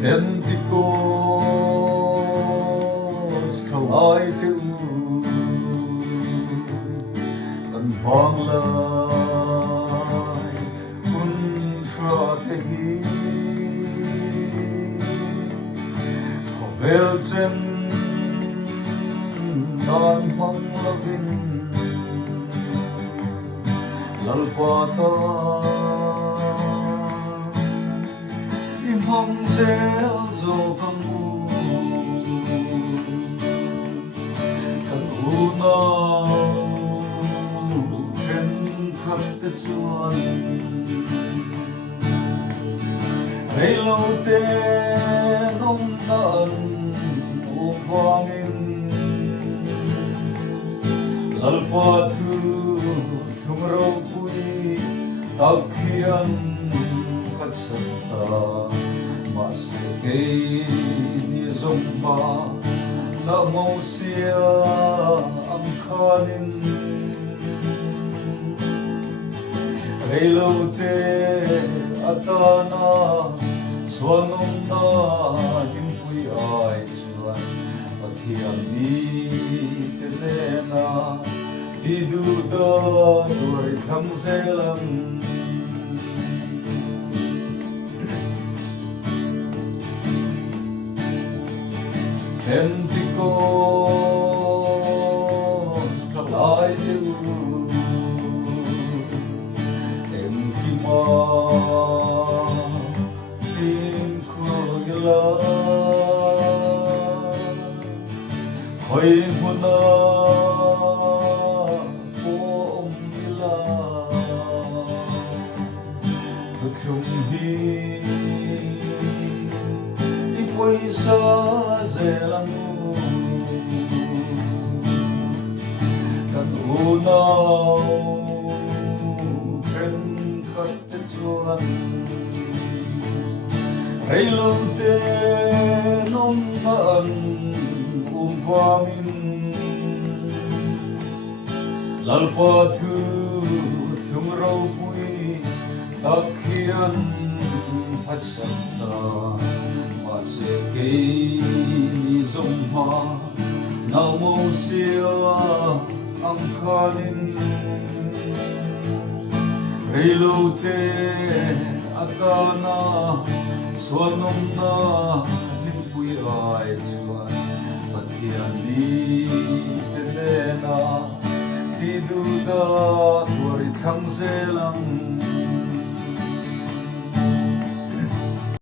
Pentecost kalai te u kan vang lai hun tra te hi khovel chen dan mang lavin lalpata im hong zel zo kan u na chen khap te chuan rei lo te nong nan u vangin lalpa thu thung ro pui takhian khat sata ma se ke ni zomba na mo sia ang khanin relo te atana swanong na hin pui ai chuan pathian ni te lena ti du da doi thang selam Pentecost kalai te u em ki ma fin khogla khoi huna om ila thuthum hi Poisa zelangu kan unau tren khat te chuan reilu te nom an vamin lalpa thu thung ro pui takhian phat sakta se ke ni zomha na mo sia ang khanin relo te atana swanong na hin pui ai chuan pathian ni te lena ti du da tuari thang zelang